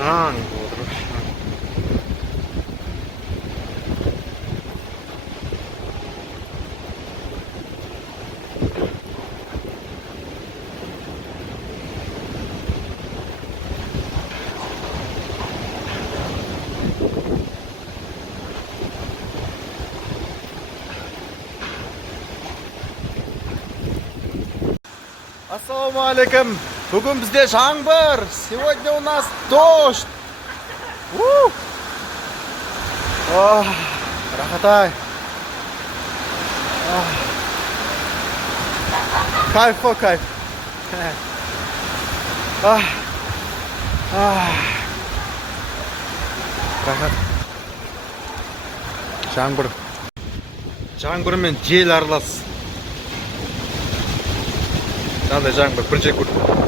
Шаң болдыр, шаң. Ассалаумалейкум. Бүгін бізде жаңбыр. Сегодня у нас дождь. Рахатай. Кайф, кайф. Рахат. Жаңбыр. Жаңбыр мен жел аралас. Надо жаңбыр бір жек көрдім.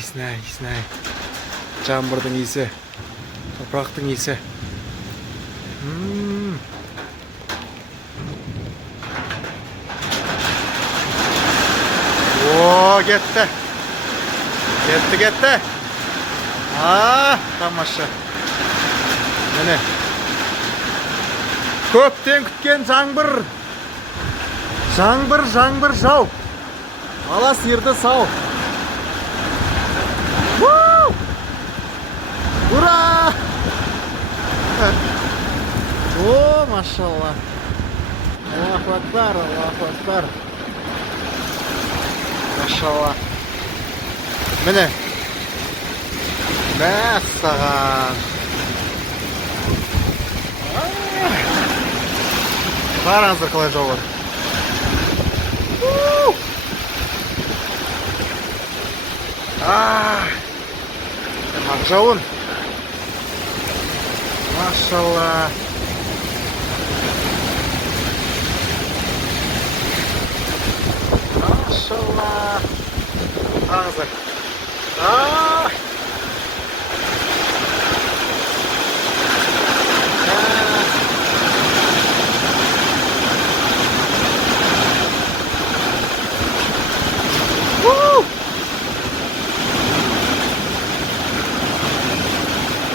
Иснай. Иснай. Жаңбырдың иісі. Топырақтың иісі. Кетті. Тамаша. Міне. Көптен күткен жаңбыр. Жаңбыр жау. Ала сиырды сау. Ура! О, машалла. Аллаху акбар. Машалла. Міне. Мәссаған. Қараңыздар қалай жауыр. Ақ жауын. Машалла. Қараңыздар.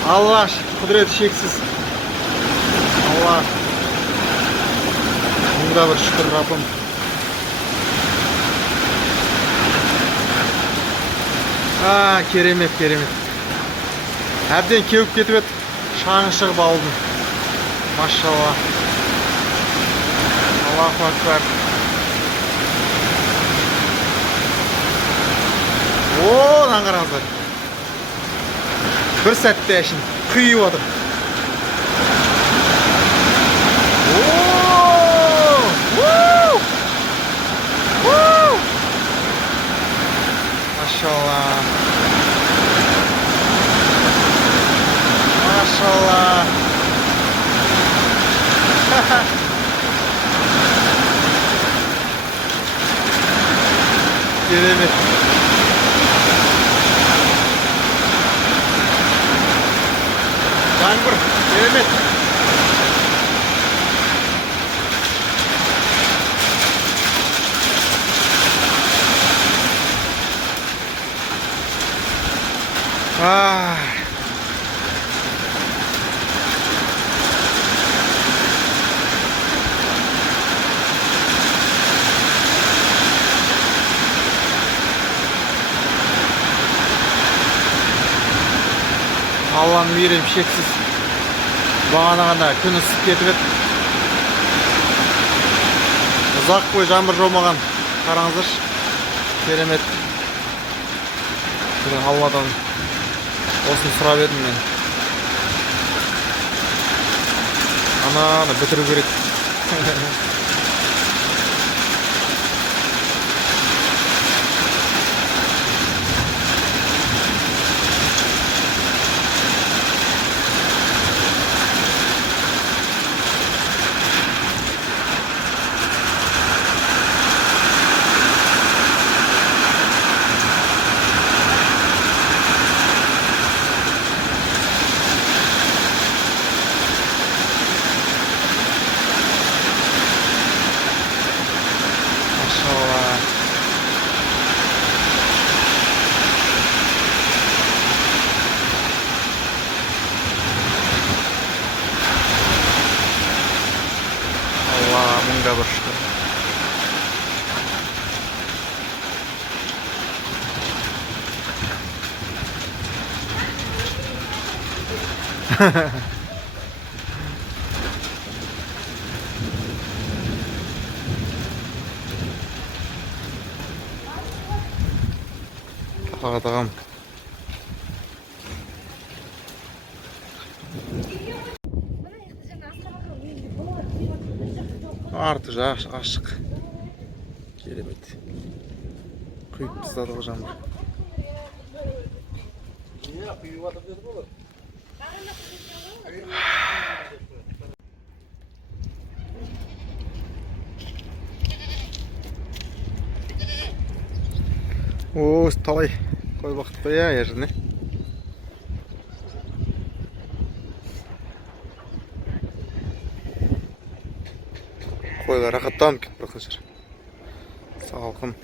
Аллах, құдіреті шексіз. Аллах. Мұнда бір шүкір Раббым. Керемет. Әбден кеуіп кетіп еді. Шаңы шығып алдым. Машалла. Аллаху акбар. Қараңыздар. Бір сәтте әшін құйып отыр. Машалла. Керемет. Жаңбыр, керемет. Алланың мейірім шексіз. Бағана ғана күн ысып кетіп еді. Ұзақ бойы жаңбыр жаумаған. Қараңыздаршы. Керемет. Алладан осыны сұрап едім мен. Ананы бітіру керек. başladı. Tağdağım. Artık aşık. Keremet. Kuyup tuzladı hocam. Oo, talay. Koy vakti ya yerine. Koylar hakikaten arkadaşlar. Salkım.